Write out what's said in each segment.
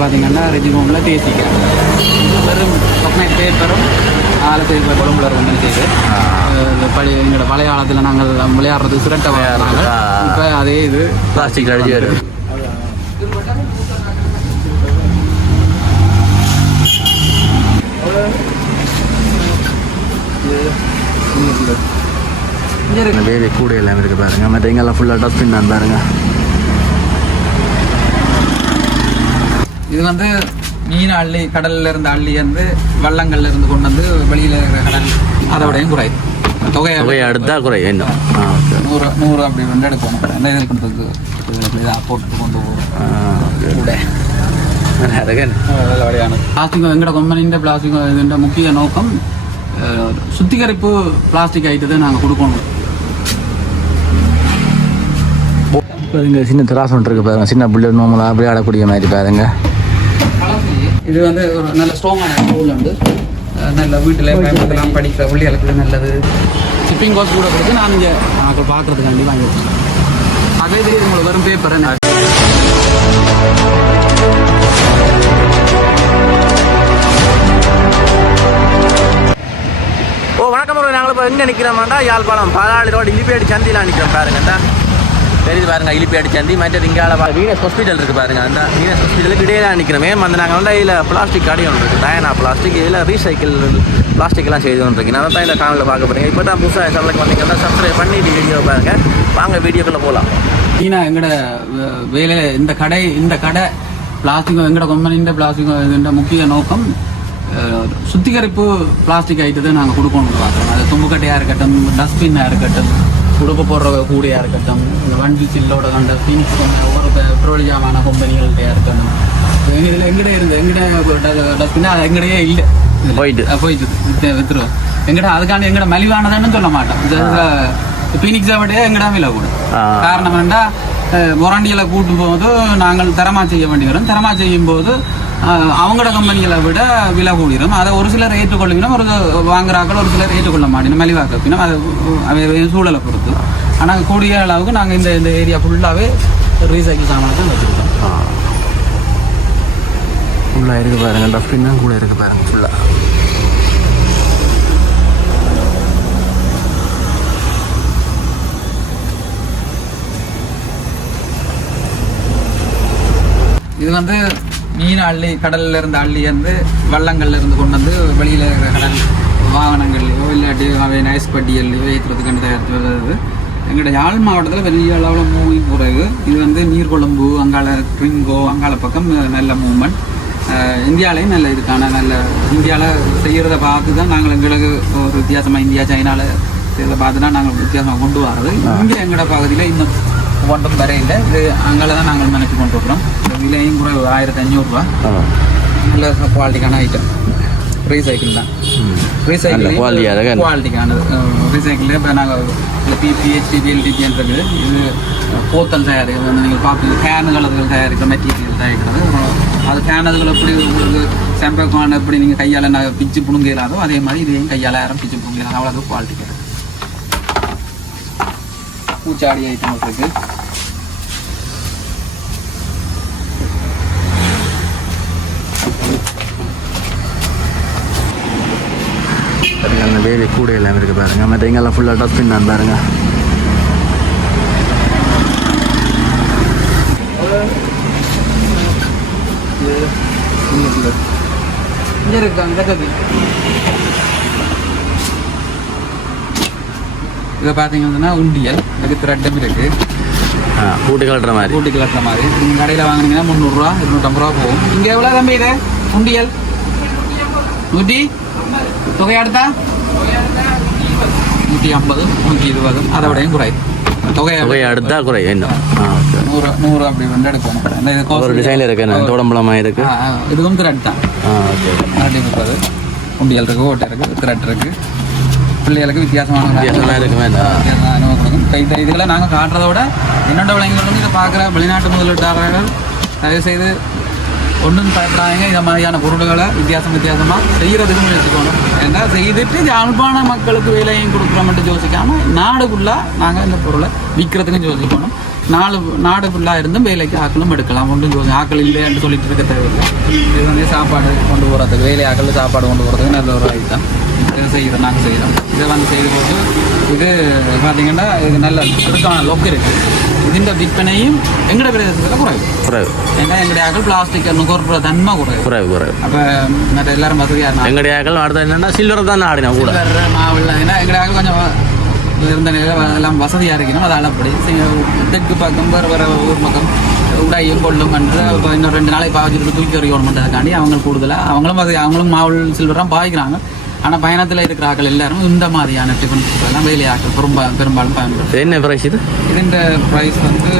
பார்த்தீங்கன்னா ரெஜிமோமில் தேசிக்க வெறும் சாக்லேட் பேப்பரும் ஆலத்தை கொழம்புல ஒன்று செய்து எங்களோட பழைய காலத்தில் நாங்கள் விளையாடுறது சுரட்டை விளையாடுறாங்க. இப்போ அதே இது பிளாஸ்டிக் அடிச்சு வருது. வேறு கூட எல்லாம் இருக்குது பாருங்க. மற்ற எங்கெல்லாம் ஃபுல்லாக டஸ்ட்பின் தான் பாருங்க. இது வந்து மீன் அள்ளி கடல்ல இருந்து அள்ளி வந்து வள்ளங்கள்ல இருந்து கொண்டு வந்து வெளியில இருக்கிற கடல் அதோடையும் குறை தொகையை அடுத்தா குறை என்ன 100 அப்படி வந்து எடுக்கணும். இந்த இது பண்ணுறதுக்கு போட்டு கொண்டு போகிறோம். பிளாஸ்டிக் எங்கட கம்பெனியின் பிளாஸ்டிக் இதுன்ற முக்கிய நோக்கம் சுத்திகரிப்பு பிளாஸ்டிக் ஐட்டத்தை நாங்கள் கொடுக்கணும். இப்போ இங்கே சின்ன திராசம் ஒன்று இருக்குது பாருங்க. சின்ன பிள்ளை நோம்பலாம் அப்படியே ஆடக்கூடிய மாதிரி பாருங்க. இது வந்து ஒரு நல்ல ஸ்ட்ராங்கான டூல் வந்து நல்ல வீட்டில் பயன்படுத்தலாம். படிக்கிற பிள்ளைகளுக்கு நல்லது. ஷிப்பிங் காஸ்ட் கூட கொடுத்து நான் இங்கே நாங்கள் பார்க்குறதுக்காண்டி வாங்கி வச்சேன். அதே இது உங்களுக்கு வெறும் பேப்பர் என்ன வணக்கம். நாங்கள் இப்போ எங்கே நிற்கிறோம்டா யாழ்ப்பாணம் பாலாளி ரோடு இலிப்பேடி சந்தியில் நிற்கிறோம் பாருங்கண்டா. தெரியுது பாருங்க இலிப்பேடி சந்தி. மற்றது இங்கால வீனஸ் ஹாஸ்பிட்டல் இருக்குது பாருங்க. அந்த வீனஸ் ஹாஸ்பிட்டலுக்கு இடையே தான் நிற்கிறோமே. அந்த நாங்கள் வந்து இதில் பிளாஸ்டிக் கடை ஒன்று இருக்குது. Diana plastic. இதில் ரீசைக்கிள் பிளாஸ்டிக்லாம் செய்து ஒன்று இருக்குது. நான் தான் இந்த காலையில் பார்க்க போகிறீங்க. இப்போ தான் புதுசாக சேனலுக்கு வந்தீங்கன்னா சப்ஸ்கிரைப் பண்ணி வீடியோ பாருங்கள். வாங்க வீடியோக்குள்ளே போகலாம். ஈனா எங்களோட வேலையில் இந்த கடை பிளாஸ்டிக் எங்களோட கம்பெனியின் பிளாஸ்டிக் இதுன்ற முக்கிய நோக்கம் சுத்திகரிப்பு பிளாஸ்டிக் ஐட்டத்தை நாங்கள் கொடுக்கணும்னு பார்க்குறோம். அது தும்புக்கட்டையாக இருக்கட்டும், டஸ்ட்பின்னாக இருக்கட்டும், உடுப்பு போடுற கூடையாக இருக்கட்டும், இந்த வண்டி சில்லோட கண்ட ஃபீனிக்ஸ் ஒவ்வொரு பெட்ரோலியமான கம்பெனிகள்கிட்டயாக இருக்கட்டும். இதில் எங்கிட்ட டஸ்ட்பின்னா அது எங்கடையே இல்லை, போயிட்டு வித்துருவோம். எங்கிட்ட அதுக்காண்டி எங்கட மலிவானதுன்னு சொல்ல மாட்டோம். ஃபீனிக்ஸை விட எங்கடா விலை கூட. காரணம் என்னன்னா மொராண்டியில் கூட்டும் போது நாங்கள் தரமாக செய்ய வேண்டி வரும். தரமாக செய்யும் போது அவங்களோட கம்பெனிகளை விட விலை கூடிடும். அதை ஒரு சிலர் ஏற்றுக்கொள்ளுவினோம், ஒரு வாங்குறாக்கள் ஒரு சிலர் ஏற்றுக்கொள்ள மாட்டேன். மலிவாக்கினோம். அது சூழலை பொறுத்து. ஆனால் கூடிய அளவுக்கு நாங்கள் இந்த ஏரியா ஃபுல்லாகவே ரீசைக்கிள் சாமான் தான் வச்சுருக்கோம். ஃபுல்லாக இருக்குது பாருங்க. டஸ்ட்பின் தான் கூட இருக்குது பாருங்க ஃபுல்லாக. இது வந்து மீன் அள்ளி கடல்ல இருந்து அள்ளி வந்து வள்ளங்கள்ல இருந்து கொண்டு வந்து வெளியில இருக்கிற கடல் வாகனங்கள்லையோ இல்லாட்டி அவை நைஸ் பட்டியல்லையோ ஏற்றுறதுக்கு தயாரித்து வருது. எங்களோட யாழ் மாவட்டத்தில் பெரிய அளவில் மூவி போகிறது. இது வந்து நீர்கொழும்பு அங்கால ட்ரிங்கோ அங்கால பக்கம் நல்ல மூவ்மெண்ட். இந்தியாவிலையும் நல்ல இதுக்கான நல்ல இந்தியாவில் செய்கிறத பார்த்து தான் நாங்கள் எங்களுக்கு ஒரு வித்தியாசமாக இந்தியா சைனாவில் செய்கிறத பார்த்து தான் நாங்கள் வித்தியாசமாக கொண்டு வர்றது. இங்கே எங்களோட பகுதியில் இன்னும் ஒன்றும் வரையில் இது அங்கே தான் நாங்கள் நினச்சி கொண்டு வர்றோம். விலையும் கூட 1500 ரூபா. நல்ல குவாலிட்டிக்கான ஐட்டம். ரீசைக்கிள் தான். ரீசைக்கிள் குவாலிட்டிக்கானது. ரீசைக்கிள் இப்போ நாங்கள் இல்லை பிஹெச்டி பிஎல்டிபின்னு இருக்குது. இது போத்தல் தயாரிக்கிறது வந்து நீங்கள் பார்ப்பீங்க. கேனுகள் அதுகள் தயாரிக்கிற மெட்டீரியல் தயாரிக்கிறது. அது கேனதுகள் எப்படி உங்களுக்கு செம்பக்கான எப்படி நீங்கள் கையால் பிச்சு புணுங்கலாதோ அதே மாதிரி இதையும் கையால் யாரும் பிச்சு புணுங்கலாம். அவ்வளோ குவாலிட்டி கிடையாது. பூச்சாடி ஐட்டம் இருக்குது. அந்த வேறு கூட எல்லாம் இருக்குது பாருங்க. மற்ற எங்கெல்லாம் ஃபுல்லாக டஸ்ட்பின் தான் பாருங்க. இங்கே இருக்காங்க. இதை பார்த்தீங்கன்னா உண்டியல் இதுக்கு த்ரெட்டும் இருக்குது. கூட்டு கலட்டுற மாதிரி நீங்கள் கடையில் வாங்கினீங்கன்னா 300 ரூபா 250 ரூபா போகும். இங்கே எவ்வளோ தம்பி இது உண்டியல் 100 தொகையாடுத்தா 150 120 அதை விடையும் குறை. தொகை அடுத்தா குறை என்ன 100 அப்படி வந்து எடுக்கணும். ஒரு டிசைனில் இருக்கு. தோடம்பளமாக இருக்கு. இதுவும் த்ரெட் தான். 30 உண்டியல் இருக்குது, ஓட்டை இருக்குது, த்ரெட் இருக்குது. பிள்ளைகளுக்கு வித்தியாசமான இதுகளை நாங்கள் காட்டுறத விட என்னோட விளைஞர்கள் வந்து இதை பார்க்குற வெளிநாட்டு முதலீட்டாளர்கள் தயவுசெய்து ஒன்றும் பயப்படாதீங்க. இந்த மாதிரியான பொருட்களை வித்தியாசமாக செய்கிறதுக்கு முயற்சிக்கணும். ஏன்னா செய்துட்டு யாழ்ப்பாண மக்களுக்கு வேலையும் கொடுக்குறோம்ட்டு யோசிக்காமல் நாடுக்குள்ளே நாங்கள் இந்த பொருளை விற்கிறதுக்கும் யோசிக்கணும். நாடு ஃபுல்லாக இருந்தும் வேலைக்கு ஆக்களும் எடுக்கலாம். ஒன்றும் ஆக்கள் இல்லைன்னு சொல்லிட்டு இருக்க தேவையில்லை. இது வந்து சாப்பாடு கொண்டு போகிறதுக்கு, வேலை ஆக்கள் சாப்பாடு கொண்டு போகிறதுக்கு நல்ல ஒரு ஐட்டம். இதை செய்கிறோம், நாங்கள் செய்கிறோம். இதை வந்து செய்து போட்டு இது பார்த்தீங்கன்னா இது நல்ல இதுக்கான லொக்கு இருக்குது. ഇതിൻ്റെ വിൽപ്പനയും എങ്ങളുടെ പ്രദേശത്തിൽ കുറവ്. ஏன்னா எங்களுடைய ஆக்கள் பிளாஸ்டிக் நுகர்ற தன்மை குறைவு. அப்போ மற்ற எல்லாரும் வசதியாக எங்களுடைய ஆக்கள் அடுத்த என்னன்னா சில்வர் தான் ஆடினோம் கூட மாவுள்ள. ஏன்னா எங்களுடைய ஆக்கள் கொஞ்சம் இருந்த நிலையில் எல்லாம் வசதியாக இருக்கணும். அது அளப்படி தெற்கு பக்கம் வேறு ஊர் பக்கம் உடையும் கொள்ளும் என்று இப்போ இன்னும் 2 நாளைக்கு பாவச்சிட்டு தூக்கி வரைக்கணும் பண்ணுறதுக்காண்டி அவங்க கூடுதலாக அவங்களும் மாவுள் சில்வராக பாய்க்கிறாங்க. ஆனால் பயணத்தில் இருக்கிற ஆக்கள் எல்லாரும் இந்த மாதிரியான டிஃபன் ஃபுட்டெல்லாம் வேலை ஆக்கள் பெரும்பாலும் பயன்படுது. என்ன ப்ரைஸ் இது? இதுன்ற ப்ரைஸ் வந்து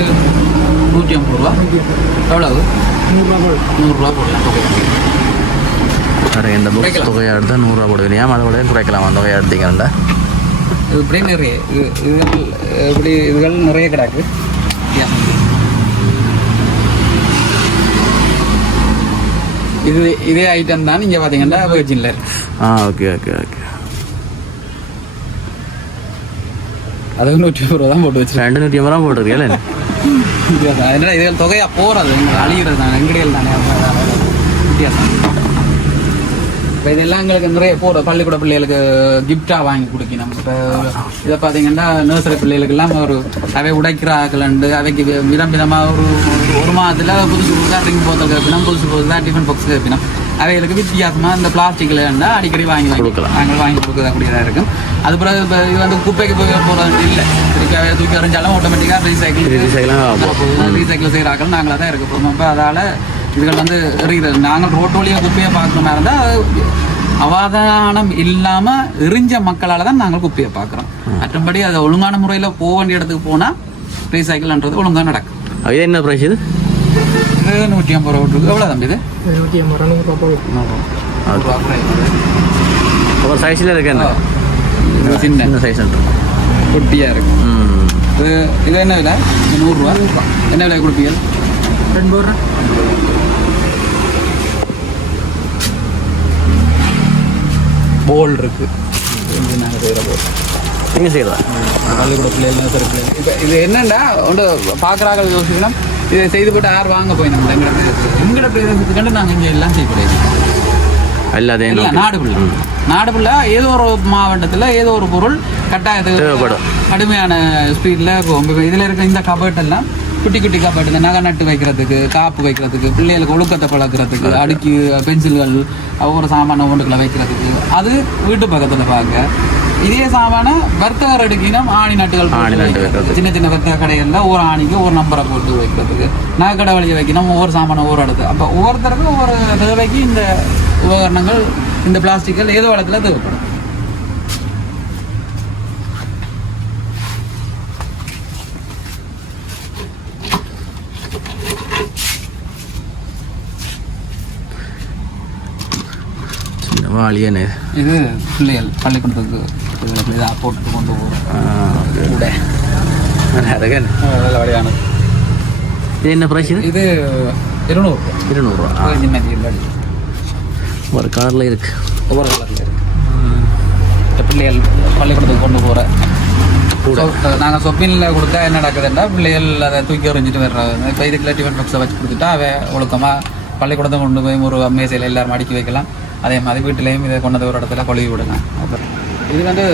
150 ரூபா. எவ்வளவு? 100 ரூபா போடலாம். இந்த புக் தொகையை எடுத்தால் 100 ரூபா போடுவீங்க. அதோட குறைக்கலாம் அந்த தொகையை எடுத்தீங்கன்னா இப்படி நிறைய இதுகள் நிறைய கிடக்கு. இதே ஐட்டம் தான் இங்கே பார்த்தீங்கன்னா வெர்ஜின்ல இருக்கு. ஓகே. அது 150 ரூபா தான் போட்டு வச்சு 250 ரூபா போட்டுருக்கீங்களே. அதனால இதுகள் தொகையா போகிறது அழிகிறது தானே, எங்கடிகள் தானே வித்தியாசம். இப்போ இதெல்லாம் எங்களுக்கு நிறைய போகிற பள்ளிக்கூட பிள்ளைகளுக்கு கிஃப்டாக வாங்கி கொடுக்கணும். இப்போ இதை பார்த்தீங்கன்னா நர்சரி பிள்ளைகளுக்கெல்லாம் அவை உடைக்கிற ஆக்கலண்டு அவைக்கு விதமாக ஒரு மாதத்தில் புதுசு ரிங் போத்தல் கேட்பினோம், புதுசு டிஃபன் பாக்ஸ் கேட்பினோம். அவைகளுக்கு வித்தியாசமாக இந்த பிளாஸ்டிக்கில் இருந்தால் அடிக்கடி வாங்கி கொடுக்கக்கூடியதாக இருக்கும். அது பிறகு இப்போ இது வந்து குப்பைக்கு போய் போகிறது இல்லை, தூக்கி எறிஞ்சாலும் ஆட்டோமேட்டிக்காக ரீசைக்கிள் செய்கிற ஆக்கள் நாங்களாக தான் இருக்க போகிறோம். இப்போ அதால் இதுகள் வந்து எறிகிறது. நாங்கள் ரோட்டு வழியாக குப்பையை பார்க்கணுமா இருந்தால் அவாதானம் இல்லாமல் எரிஞ்ச மக்களால் தான் நாங்கள் குப்பையை பார்க்குறோம். மற்றபடி அதை ஒழுங்கான முறையில் போக வேண்டிய இடத்துக்கு போனால் ரீசைக்கிள்ன்றது ஒழுங்காக நடக்கும். அது என்ன ப்ரைஸ் இது? இது 150 ரூபா இருக்குது. எவ்வளோ தம்பி இது? 150 ரூபா. ஒரு சைஸில் இருக்கு, சின்ன சைஸ் குட்டியாக இருக்கு. இது என்ன விலை? 100 ரூபா. என்ன விலை கொடுப்பீங்க? 2 ரூபா. போல் இருக்கு. நாங்கள் செய்கிற போல் நீங்கள் செய்யலாம். பள்ளிக்கூட பிள்ளைகள் சிறு பிள்ளைகள். இப்போ இது என்னண்டா ஒன்று பார்க்குறாங்க யோசிக்கலாம். இதை செய்து போட்டு யார் வாங்க போய் நம்ம எங்கட பிரதேசத்துக்கு நாங்கள் இங்கே எல்லாம் செய்யக்கூடாது. இல்லை நாடு ஃபுல்லாக ஏதோ ஒரு மாவட்டத்தில் ஏதோ ஒரு பொருள் கட்டாயத்துக்கு கடுமையான ஸ்பீடில் போகும். இதில் இருக்க இந்த கபர்ட்டெல்லாம் குட்டி கபர்ட், இந்த நகை நட்டு வைக்கிறதுக்கு, காப்பு வைக்கிறதுக்கு, பிள்ளைகளுக்கு ஒழுக்கத்தை பழக்கிறதுக்கு, அடுக்கி பென்சில்கள் ஒவ்வொரு சாமான ஒன்றுக்குள்ள வைக்கிறதுக்கு, அது வீட்டு பக்கத்தில் பார்க்க. இதே சாமான வர்த்தகர் அடுக்கினம் ஆணி நட்டுகள் சின்ன சின்ன வர்த்தக கடைகளில் ஒவ்வொரு ஆணிக்கு ஒரு நம்பரை போட்டு வைக்கிறதுக்கு, நகைக்கடை வழியை வைக்கணும் ஒவ்வொரு சாமானம் ஒவ்வொரு இடத்து. அப்போ ஒவ்வொருத்தருக்கும் ஒவ்வொரு தேவைக்கு இந்த உபகரணங்கள், இந்த பிளாஸ்டிக்கள் ஏதோ இடத்துல தேவைப்படும். வாளியனே இது பிள்ளைகள் பள்ளிக்கூடத்துக்கு இதாக போட்டு கொண்டு போகிறோம். வழியானது. இது என்ன ப்ரைஸ்? இது 200 ரூபா. ஒரு கலரில் இருக்கு, ஒவ்வொரு கலரில் இருக்கு. பிள்ளைகள் பள்ளிக்கூடத்துக்கு கொண்டு போகிற நாங்கள் சொப்பினில் கொடுத்தா என்ன நடக்குதுன்னா பிள்ளைகள் அதை தூக்கி எறிஞ்சிட்டு வர்றாங்க. இப்போ இதுக்குள்ள டிஃபன் பாக்ஸை வச்சு கொடுத்துட்டா அவன் ஒழுக்கமாக பள்ளிக்கூடத்தை கொண்டு போய் ஒரு மேசையில் எல்லாரும் அடுக்கி வைக்கலாம். அதே மாதிரி வீட்டிலையும் இதை கொண்டது ஒரு இடத்துல கொழுவி விடலாம். அப்புறம் இது வந்து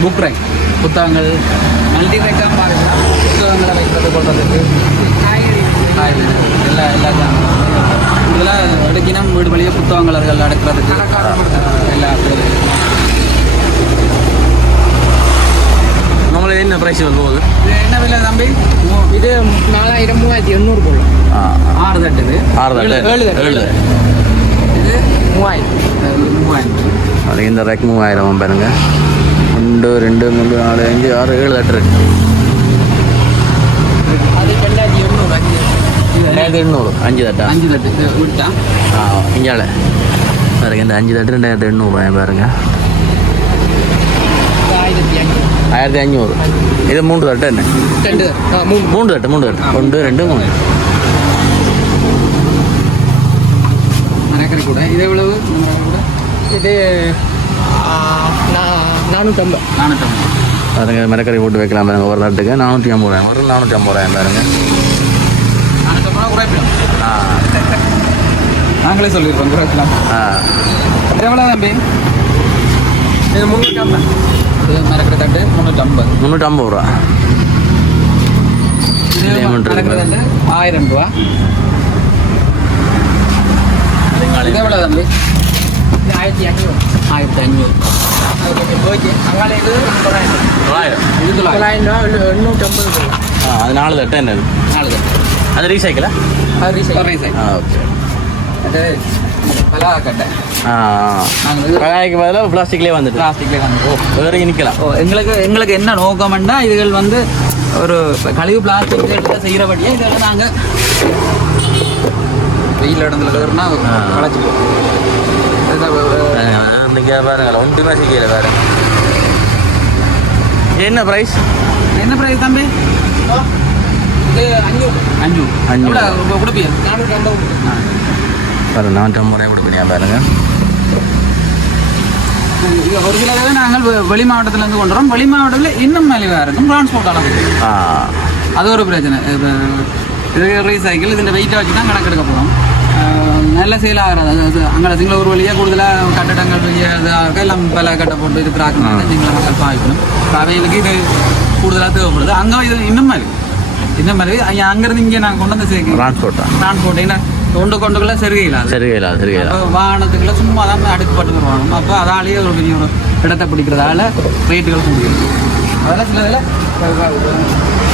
புக் ரேக், புத்தகங்கள் மல்டி ரேக்காக பார்க்கலாம். புத்தகங்களை வைக்கிறது கொள்றதுக்கு எல்லா இதெல்லாம் எடுக்கினா வீடு வழியாக புத்தகங்கள் அடுக்கிறதுக்கு எல்லாத்துக்கும். நம்மளது என்ன ப்ரைஸ் வரும்போது? இது என்ன விலை தம்பி? இது 4800 போடலாம். 6 தட்டு. இது 7 தட்டு. இது 3000. அது இந்த ரேக் 3000 பாருங்க. 1 2 3 4 5 6 7 தட்டு இருக்கு. அது 2800. 2800 5 தட்டா? 5 தட்டு விட்டா இங்கால பாருங்க. இந்த 5 தட்டு 2800 பாருங்க. 1500. இது 3 தட்டு என்ன? 3 தட்டு 1 2 3 மரக்கறி கூட. இது எவ்வளவு? இது 450. பாருங்க மிளகறி போட்டு வைக்கலாம் பாருங்க ஒரு தட்டுக்கு 450 ரூபாய் ஒரு 450 ரூபாய் பாருங்க. நாங்களே சொல்லியிருக்கோம் குறைக்கலாம். எவ்வளோ தம்பி? இது 350. இது மிளகறி தட்டு 350 ரூபா. மிளகறி தட்டு 1000 ரூபா. இது எவ்வளோ தம்பி? 1500. ஓகே அங்காளி இது 900. இது 900 850. அது 4 தட்டு என்ன? 4 தட்டு. அது ரீசைக்கிளா? அது ரீசைக்கிள். ஓகே. அது பலாக்கட்டை. பலாய்க்கு பதிலாக பிளாஸ்டிக்லேயே வந்துட்டு வேறு நிற்கலாம். எங்களுக்கு என்ன நோக்கம்னா இதுகள் வந்து ஒரு கழிவு பிளாஸ்டிக் எடுத்து செய்கிறபடியே இதெல்லாம் நாங்கள் வெயில் இடத்துல வேறுனா வளைச்சிப்போம். இன்னைக்கு பாருங்க ஒன்றுமே செய்யலை பாருங்க. என்ன ப்ரைஸ் தம்பி? 500 கொடுப்பீங்க. 450 ரூபாய் கொடுப்பீங்க பாருங்க. ஒரு சில தடவை நாங்கள் வெளி மாவட்டத்திலேருந்து கொண்டு வரோம். வெளி மாவட்டத்தில் இன்னும் மலிவாக இருக்கும் டிரான்ஸ்போர்ட் அளவு. அது ஒரு பிரச்சனை. இது ரீசைக்கிள் இதில் வெயிட்டை வச்சு தான் கணக்கெடுக்க போகிறோம். நல்ல சேல் ஆகிறது. அங்கே சிங்களூர் வழியாக கூடுதலாக கட்டடங்கள் வெளியாக எல்லாம் பல கட்டை போட்டு இருக்கிறாங்க. சிங்கள மக்கள் பாவிக்கணும். அவைகளுக்கு இது கூடுதலாக தேவைப்படுது. அங்கே இது இன்னும் மாதிரி அங்கேருந்து இங்கே நாங்கள் கொண்டு வந்து சேர்க்கணும். டிரான்ஸ்போர்ட் ஏன்னா கொண்டுக்குள்ள செருகையில வாகனத்துக்குள்ள சும்மா தான் அடுக்கப்பட்டு வருவாங்க. அப்போ அதாலேயே ஒரு பெரிய ஒரு இடத்தை பிடிக்கிறதால ரேட்டுகள் முடியும். அதெல்லாம் சில இதில்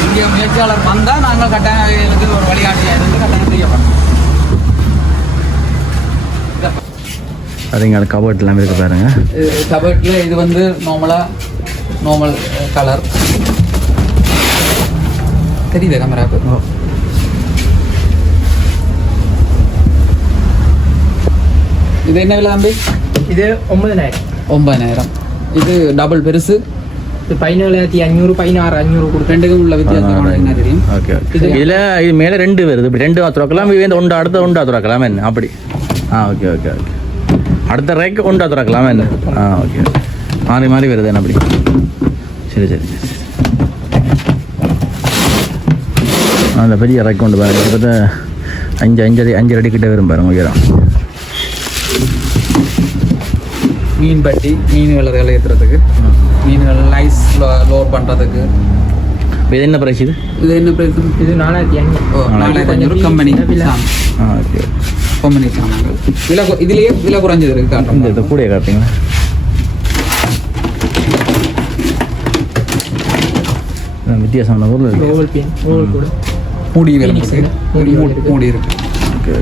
இங்கே முயற்சியாளர் வந்தால் நாங்கள் கட்டாயத்துக்கு ஒரு வழிகாட்டியாக இருந்து கட்டாயம் செய்யப்படும். அதுங்க கபர்ட் எல்லாமே இருக்கு பாருங்க. கபர்ட்டில் இது வந்து நார்மல் கலர் தெரியுது கேமராவுக்கு. இது என்ன விலை தம்பி? இது 9000. இது டபுள் பெருசு 17500 16500 கொடுத்து ரெண்டுக்கும் உள்ள வித்தியாசம் என்ன தெரியும்? ஓகே. இதில் இது மேலே 2 வருது. இப்படி 2 துறக்கலாம். இது ஒன்று அடுத்த ஒன்றா துறக்கலாம் என்ன அப்படி? ஓகே. அடுத்த ரேக்கு ஒன்றா துறக்கலாம் என்ன? ஓகே. மாறி வருது என்ன அப்படி? சரி. அந்த பெரிய ரேக்கு கொண்டு பாருங்க. கிட்டத்தட்ட 5 அடி கிட்ட வரும் பாருங்க உயரம். மீன் பட்டி மீன்களை ஏற்றுறதுக்கு மீன்கள் ஐஸ் லோட் பண்ணுறதுக்கு. இது என்ன ப்ரைஸ்? இது என்ன ப்ரைஸ்? இது 4500 கம்பெனி சாமான்கள். இதுலேயே விலை குறைஞ்சது இருக்கு. இந்த கூட காட்டுங்களா? வித்தியாசமான பொருள் கூட மூடி இருக்கு. ஓகே.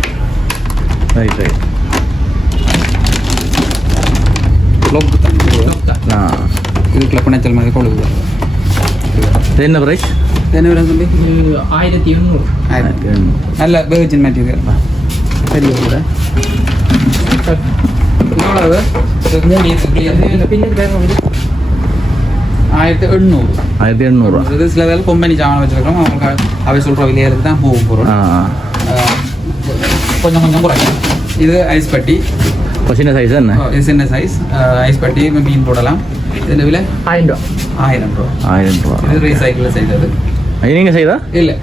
ரைட். இதுக்குள்ள பிணைச்சல் மாதிரி கொழுது. என்ன ப்ரைஸ்? என்ன விலை சொல்லி? 1800. நல்ல வெர்ஜின் மெட்டீரியல் பெரிய கூட. எவ்வளவு? பின்னுக்கு பேர் வந்து 1800. இது சில வேலை கொம்பனி சாமான் வச்சுருக்கோம். அவங்க அவை சொல்கிற விலையிலுக்கு தான் போகும் பொருள். கொஞ்சம் குறைக்கும். இது ஐஸ் பட்டி சின்ன சைஸ் என்ன? சின்ன சைஸ் ஐஸ் பட்டி மீன் போடலாம். இது விலை 1000 ரூபா. இது ரீசைக்கிளில் செய்தது. நீங்கள் செய்தா? இல்லை,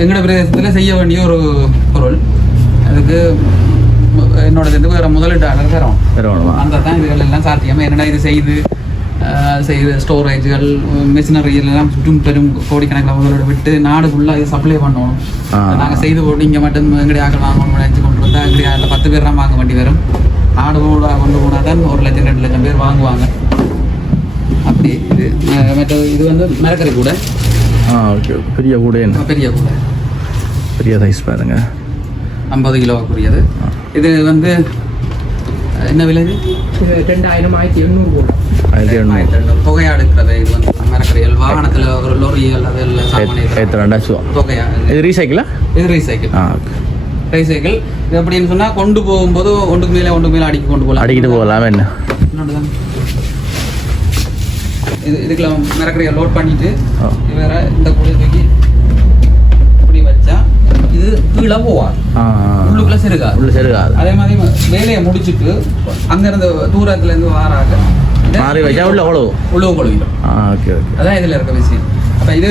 எங்களோட பிரதேசத்தில் செய்ய வேண்டிய ஒரு பொருள். அதுக்கு என்னோட இது வேறு முதலீட்டாளர் தரோம். அந்த தான் இதுகள் எல்லாம் சாத்தியம். என்னடா இது செய்து ஸ்டோரேஜ்கள் மிஷினரி எல்லாம் சுற்றும் பெரும் கோடிக்கணக்கில் முதலோட விட்டு நாடு ஃபுல்லாக இது சப்ளை பண்ணணும். நாங்கள் செய்து போட்டு இங்கே மட்டும் எங்கடைய ஆக்கள் வாங்கணும் நினைச்சு கொண்டு வந்தால் எங்கடைய ஆளில் 10 பேர் தான் வாங்க வேண்டி வரும். நாடு கூட கொண்டு போனால் தான் 1 லட்சம் 2 லட்சம் பேர் வாங்குவாங்க. அப்படி இது மற்ற இது வந்து மிளகறி கூட. ஓகே. பெரிய கூட பெரிய சைஸ் பாருங்க. 50 கிலோவுக்குரியது. இது வந்து என்ன விலை? இது 2000 1800 போடும். புகையாடுக்கிறது. இது வந்து மரக்கறிகள் வாகனத்தில் ஒரு லோரியல் அதெல்லாம் புகையா. இது ரீசைக்கிளா? இது ரீசைக்கிள். இது எப்படின்னு சொன்னால் கொண்டு போகும்போது ஒன்றுக்கு மேலே அடிக்கிட்டு போகலாம். என்ன இதுக்குள்ள மரக்கறியை லோட் பண்ணிட்டு வேற இந்த கூடை தூக்கி இப்படி வச்சா இது கீழே போவாது. உள்ளுக்குள்ள செருகாது. அதே மாதிரி வேலையை முடிச்சுட்டு அங்கேருந்து தூரத்துலேருந்து வாராக மாறி வச்சா உள்ள உழவு கொழுவிடும். Okay okay. அதான் இதில் இருக்க விஷயம். அப்போ இது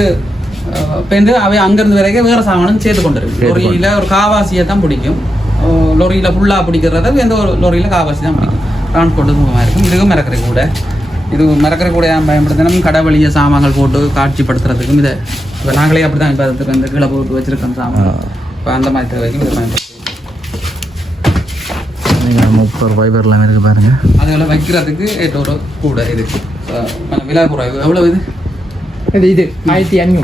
இப்போ வந்து அவை அங்கேருந்து வரைக்கும் வேறு சாமானும் சேர்த்து கொண்டு இருக்கு. லொரியில் ஒரு காவாசியை தான் பிடிக்கும். லொரியில் ஃபுல்லாக பிடிக்கிறத எந்த ஒரு லொரியில் காவாசி தான் பிடிக்கும். டிரான்ஸ்போர்ட்டு சுகமாக இருக்கும். இதுவும் மரக்கரை கூட. இது மரக்கரை கூட பயன்படுத்தினா கடை வழியை சாமான்கள் போட்டு காட்சிப்படுத்துறதுக்கும் இதை இப்போ நாங்களே அப்படி தான் இப்போ இந்த கீழே போட்டு வச்சுருக்கோம் சாமான். இப்போ அந்த மாதிரி தேவைக்கும் இதை பயன்படுத்தும். முப்பது ஃபைபர்லாம் இருக்குது பாருங்க. அதெல்லாம் வைக்கிறதுக்கு ஏற்ற ஒரு கூட இது விலை குறைவு. எவ்வளோ இது? இது 1500.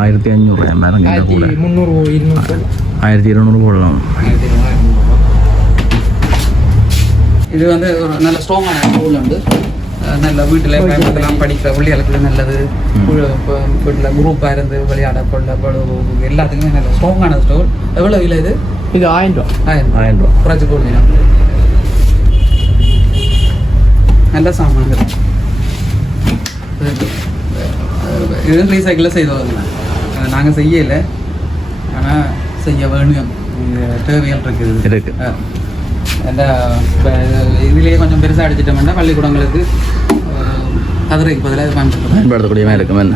1500 பாருங்க. 1300 200 1200 போடலாம். இது வந்து ஒரு நல்ல ஸ்ட்ராங்கான டூல் வந்து நல்ல வீட்டில் பயன்படுத்தலாம். படிக்கிற பிள்ளைகளுக்கு நல்லது. வீட்டில் குரூப்பாக இருந்து விளையாட கொள்ள எல்லாத்துக்குமே நல்ல ஸ்ட்ராங்கான ஸ்டோல். எவ்வளோ விலை இது? இது 1000 ரூபா. 1000 ரூபா குறைச்சி போடுவீங்க. நல்ல சாமான்கள். இது ரீசைக்கிளில் செய்து வருங்க. நாங்கள் செய்யலை, ஆனால் செய்ய வேணும். தேவைகள் இருக்குது. அந்த இதுலேயே கொஞ்சம் பெருசாக அடிச்சிட்டோம்னா பள்ளிக்கூடங்களுக்கு கதிரைக்கு பதிலாக பயன்படுத்தக்கூடிய மாதிரி இருக்கும்.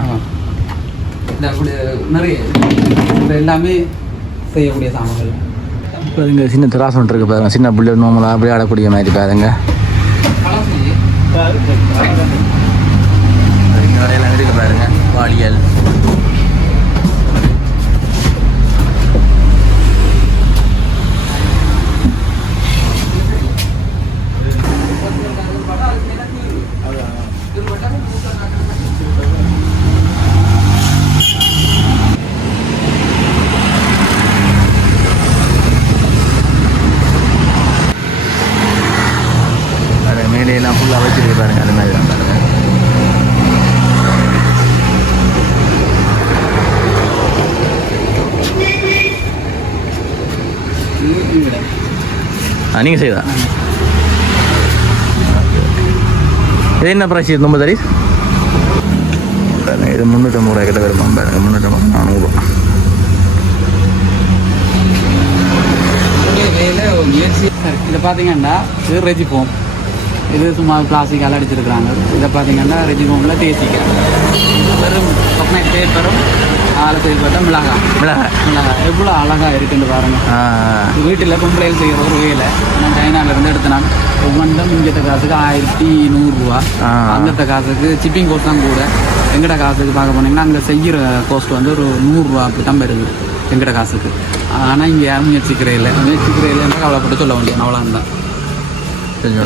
நிறைய எல்லாமே செய்யக்கூடிய சாமான்கள். இப்போ இங்கே சின்ன திராசம் ஒன்று இருக்குது பாருங்க. சின்ன பிள்ளை நோம்பலாக அப்படி ஆடக்கூடிய மாதிரி பாருங்க. கடையெல்லாம் இருக்கு பாருங்க. வாளியல் மேலையெல்லாம் ஃபுல்லாக வச்சுருக்கு பாருங்க. அது மாதிரி தான் பாருங்க. நீங்கள் செய்தா? இது என்ன ப்ரைஸ்? இது 90 பாருங்க. இது 350 ரூபாய் கிட்ட வருமா பாருங்க. 350 400 இதை பார்த்தீங்கன்னா இது ரெஜிஃபோம். இது சும்மா பிளாஸ்டிக்கால் அடிச்சிருக்கிறாங்க. இதை பார்த்தீங்கன்னா ரெஜிஃபோமில் தேய்ச்சிக்கிறாங்க. வெறும் கொக்கனைட் பேப்பரும் ஆளை செய்யப்பட்ட மிளகாய் எவ்வளோ அழகாக இருக்குன்னு பாருங்கள். வீட்டில் பொம்பளையில் செய்கிற ஒரு வேலை நான் சைனாவிலேருந்து எடுத்தேன். ஒவ்வொன்றும் இங்கத்த காசுக்கு 1100 ரூபா. அங்கத்த காசுக்கு ஷிப்பிங் கோஸ்ட் தான் கூட. எங்கட காசுக்கு பார்க்க போனீங்கன்னா அங்கே செய்கிற கோஸ்ட் வந்து ஒரு 100 ரூபா அப்படி தான் வருது எங்கட காசுக்கு. ஆனால் இங்கே யாரும் முயற்சிக்கிறே இல்லைன்னா கவலைப்பட்டு சொல்ல வேண்டியது. அவ்வளோதான்.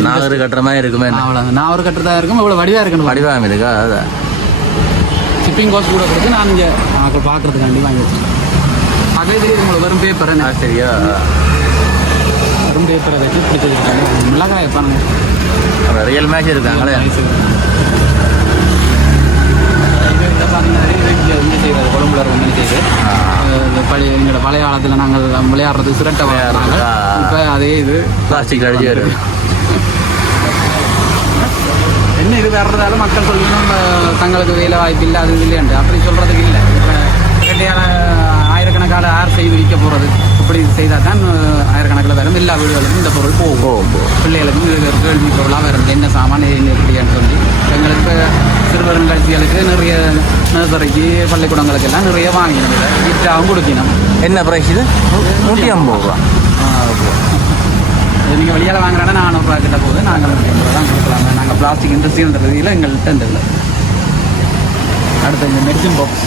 நாகரு கட்டுற மாதிரி இருக்குமே. அவ்வளோதான். நான் ஒரு கட்டுறதா இருக்கும். இவ்வளோ வடிவாக இருக்கணும். வடிவாக இருக்கா? அதான் ஷிப்பிங் காஸ்ட் கூட கொடுத்து நான் இங்கே நாங்கள் பார்க்குறதுக்காண்டி வாங்கி வச்சுருக்கேன். அதே இது உங்களுக்கு வெறும் பேப்பரை சரியா? வெறும் பேப்பரை வச்சு பிடிச்சிருக்காங்க. மிளகாய் பாருங்க. ரியல் மேட்ச் இருக்காங்களே. இதை பார்த்தீங்கன்னா இங்கே செய்வது கொழும்புல வந்து செய்து எங்களோட பழைய காலத்தில் நாங்கள் விளையாடுறது சிரட்டை விளையாடுறாங்க. இப்போ அதே இது பிளாஸ்டிக் அடிச்சு வருது. என்ன இது வர்றதால மக்கள் சொல்லணும் தங்களுக்கு வேலை வாய்ப்பு இல்லை, அது இல்லையாண்டு. அப்படி சொல்கிறதுக்கு இல்லை. இப்போ இரட்டையான ஆயிரக்கணக்கான யார் செய்து விற்க போகிறது? இப்படி செய்தால் தான் ஆயிரக்கணக்கில் வரும். எல்லா வீடுகளுக்கும் இந்த பொருள் போகும். பிள்ளைகளுக்கும் இது கேள்வி பொருளாக வரும். என்ன சாமான் என்ன எப்படியான்னு சொல்லி எங்களுக்கு சிறுவர் நிகழ்ச்சிகளுக்கு நிறைய நர்சரிக்கு பள்ளிக்கூடங்களுக்கு எல்லாம் நிறைய வாங்கினோம். இதை கிஃப்டாகவும் கொடுக்கணும். என்ன ப்ரைஸ் இது? 150 ரூபா. நீங்கள் வெளியால் வாங்குறேன்னா 400 ரூபா கிட்ட போகுது. நாங்கள் 150 ரூபா தான் கொடுக்கலாங்க. நாங்கள் பிளாஸ்டிக் இண்டஸ்ட்ரின்ற ரீதியில் எங்கள்கிட்ட இல்லை. அடுத்து இந்த மெடிசன் பாக்ஸ்.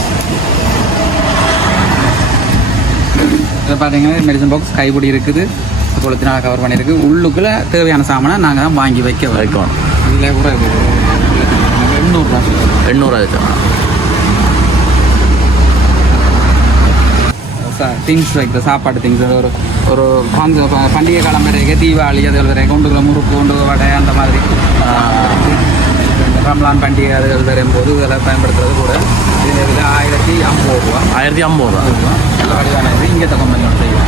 இதை பார்த்தீங்கன்னா மெடிசன் பாக்ஸ் கைப்பிடி இருக்குது. கொளுத்தினால் கவர் பண்ணியிருக்கு. உள்ளுக்குள்ளே தேவையான சாமானை நாங்கள் தான் வாங்கி வைக்கணும். இதில் கூட 800 திங்ஸ் வைக்கிற சாப்பாடு திங்ஸ். ஒரு பண்டிகை காலம் வரைக்கும் தீபாவளி அதுகள் வரைக்கும் கொண்டுக்குள்ள முறுக்கு கொண்டு வடை அந்த மாதிரி ரம்லான் பண்டிகை அதுகள் வரும்போது இதெல்லாம் பயன்படுத்துறது கூட. இதில் 1050 ரூபா. 1050 ரூபா. நல்ல வடிவான இது இங்கே கம்பெனியோட செய்யும்.